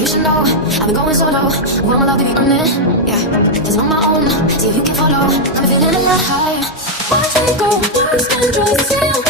you should know I've been going solo. Who I'm allowed to be running, yeah. Just on my own, see if you can follow. I'm feeling a high. Watch me go, watch and just feel.